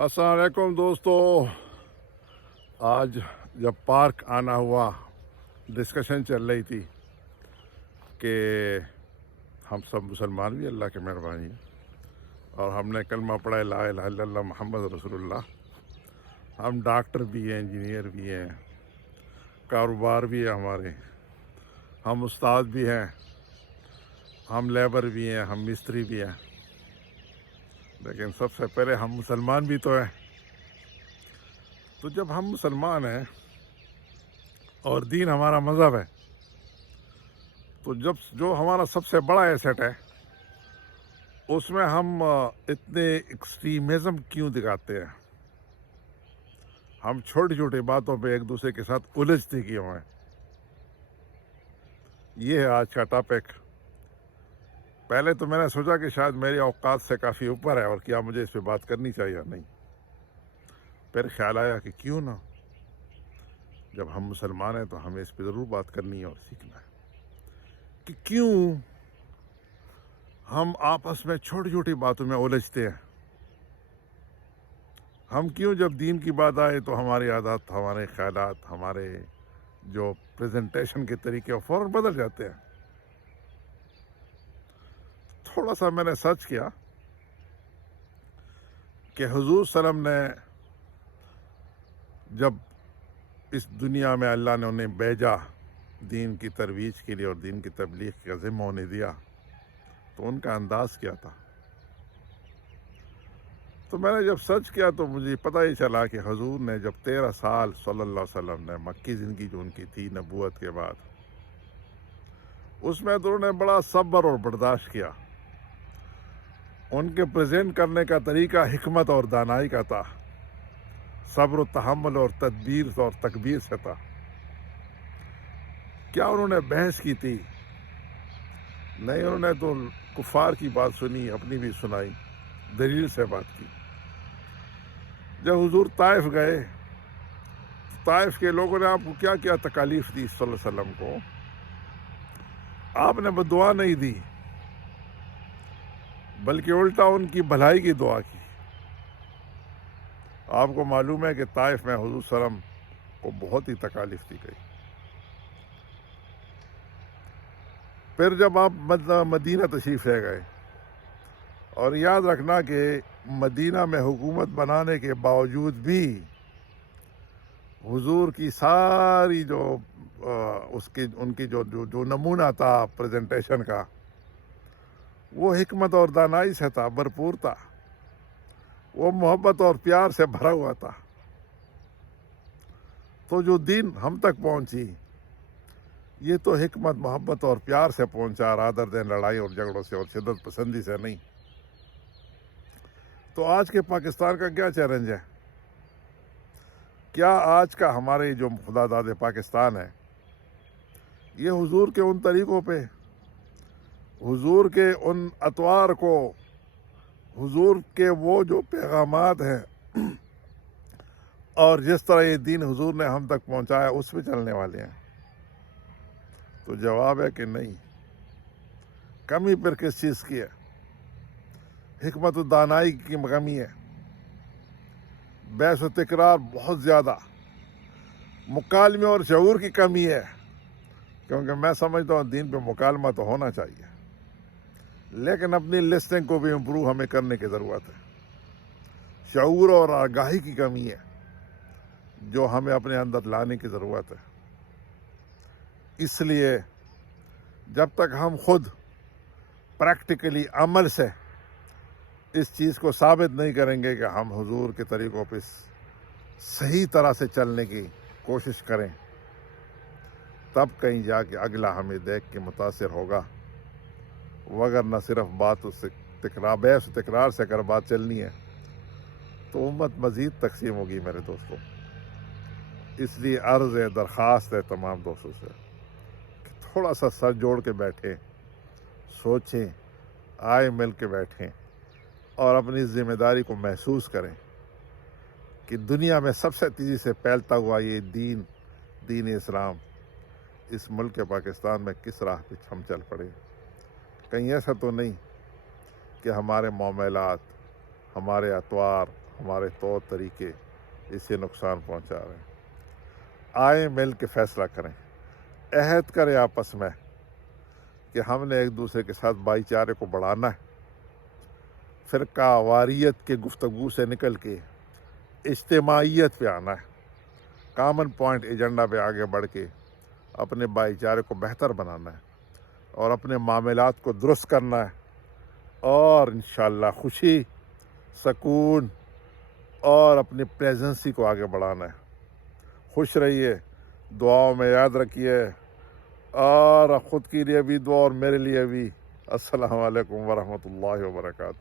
السلام علیکم دوستو. آج جب پارک آنا ہوا ڈسکشن چل رہی تھی کہ ہم سب مسلمان بھی اللہ کی مہربانی ہے اور ہم نے کلمہ پڑھا ہے لا الہ الا اللہ محمد رسول اللہ. ہم ڈاکٹر بھی ہیں, انجینئر بھی ہیں, کاروبار بھی ہے ہمارے, ہم استاد بھی ہیں, ہم لیبر بھی ہیں, ہم مستری بھی ہیں, لیکن سب سے پہلے ہم مسلمان بھی تو ہیں. تو جب ہم مسلمان ہیں اور دین ہمارا مذہب ہے تو جو ہمارا سب سے بڑا ایسٹ ہے اس میں ہم اتنے ایکسٹریمزم کیوں دکھاتے ہیں؟ ہم چھوٹی چھوٹی باتوں پہ ایک دوسرے کے ساتھ الجھتے کیوں ہیں؟ یہ ہے آج کا ٹاپک. پہلے تو میں نے سوچا کہ شاید میری اوقات سے کافی اوپر ہے اور کیا مجھے اس پہ بات کرنی چاہیے یا نہیں. پھر خیال آیا کہ کیوں نہ, جب ہم مسلمان ہیں تو ہمیں اس پہ ضرور بات کرنی ہے اور سیکھنا ہے کہ کیوں ہم آپس میں چھوٹی چھوٹی باتوں میں الجھتے ہیں. ہم کیوں جب دین کی بات آئے تو ہماری عادات, ہمارے خیالات, ہمارے جو پریزنٹیشن کے طریقے وہ فوراً بدل جاتے ہیں. تھوڑا سا میں نے سرچ کیا کہ حضور صلی اللہ علیہ وسلم نے جب اس دنیا میں اللہ نے انہیں بھیجا دین کی ترویج کے لیے اور دین کی تبلیغ کا ذمہ انہیں دیا تو ان کا انداز کیا تھا. تو میں نے جب سرچ کیا تو مجھے پتہ ہی چلا کہ حضور نے جب 13 سال صلی اللہ علیہ وسلم نے مکی زندگی جو ان کی تھی نبوت کے بعد, اس میں تو انہوں نے بڑا صبر اور برداشت کیا. ان کے پریزنٹ کرنے کا طریقہ حکمت اور دانائی کا تھا, صبر و تحمل اور تدبیر اور تکبیر سے تھا. کیا انہوں نے بحث کی تھی؟ نہیں, انہوں نے تو کفار کی بات سنی, اپنی بھی سنائی, دلیل سے بات کی. جب حضور طائف گئے, طائف کے لوگوں نے آپ کو کیا کیا تکالیف دی صلی اللہ علیہ وسلم کو. آپ نے بدعا نہیں دی بلکہ الٹا ان کی بھلائی کی دعا کی. آپ کو معلوم ہے کہ طائف میں حضور صلی اللہ علیہ وسلم کو بہت ہی تکالیف دی گئی. پھر جب آپ مدینہ تشریف لے گئے, اور یاد رکھنا کہ مدینہ میں حکومت بنانے کے باوجود بھی حضور کی ساری جو ان کی جو نمونہ تھا پریزنٹیشن کا وہ حکمت اور دانائی سے تھا, بھرپور تھا, وہ محبت اور پیار سے بھرا ہوا تھا. تو جو دین ہم تک پہنچی یہ تو حکمت, محبت اور پیار سے پہنچا, رادر دین لڑائی اور جھگڑوں سے اور شدت پسندی سے نہیں. تو آج کے پاکستان کا کیا چیلنج ہے؟ کیا آج کا ہمارے جو خدا داد پاکستان ہے یہ حضور کے ان طریقوں پہ, حضور کے ان اطوار کو, حضور کے وہ جو پیغامات ہیں اور جس طرح یہ دین حضور نے ہم تک پہنچایا اس پہ چلنے والے ہیں؟ تو جواب ہے کہ نہیں. کمی پھر کس چیز کی ہے؟ حکمت و دانائی کی کمی ہے, بحث و تکرار بہت زیادہ, مکالمے اور شعور کی کمی ہے. کیونکہ میں سمجھتا ہوں دین پہ مکالمہ تو ہونا چاہیے, لیکن اپنی لسٹنگ کو بھی امپروو ہمیں کرنے کی ضرورت ہے. شعور اور آگاہی کی کمی ہے جو ہمیں اپنے اندر لانے کی ضرورت ہے. اس لیے جب تک ہم خود پریکٹیکلی عمل سے اس چیز کو ثابت نہیں کریں گے کہ ہم حضور کے طریقوں پہ صحیح طرح سے چلنے کی کوشش کریں, تب کہیں جا کے اگلا ہمیں دیکھ کے متاثر ہوگا. وگرنہ صرف بات اس سے بحث و تکرار سے اگر بات چلنی ہے تو امت مزید تقسیم ہوگی میرے دوستوں. اس لیے عرض ہے, درخواست ہے تمام دوستوں سے کہ تھوڑا سا سر جوڑ کے بیٹھیں, سوچیں, آئے مل کے بیٹھیں اور اپنی ذمہ داری کو محسوس کریں کہ دنیا میں سب سے تیزی سے پھیلتا ہوا یہ دین اسلام اس ملک پاکستان میں کس راہ پہ ہم چل پڑے. کہیں ایسا تو نہیں کہ ہمارے معاملات, ہمارے اطوار, ہمارے طور طریقے اسے نقصان پہنچا رہے ہیں۔ آئیں مل کے فیصلہ کریں، عہد کریں آپس میں کہ ہم نے ایک دوسرے کے ساتھ بھائی چارے کو بڑھانا ہے، فرقہ واریت کے گفتگو سے نکل کے اجتماعیت پہ آنا ہے، کامن پوائنٹ ایجنڈا پہ آگے بڑھ کے اپنے بھائی چارے کو بہتر بنانا ہے اور اپنے معاملات کو درست کرنا ہے، اور انشاءاللہ خوشی، سکون اور اپنی پریزنسی کو آگے بڑھانا ہے۔ خوش رہیے، دعاؤں میں یاد رکھیے، اور خود کے لیے بھی دعا اور میرے لیے بھی۔ السلام علیکم ورحمۃ اللہ وبرکاتہ۔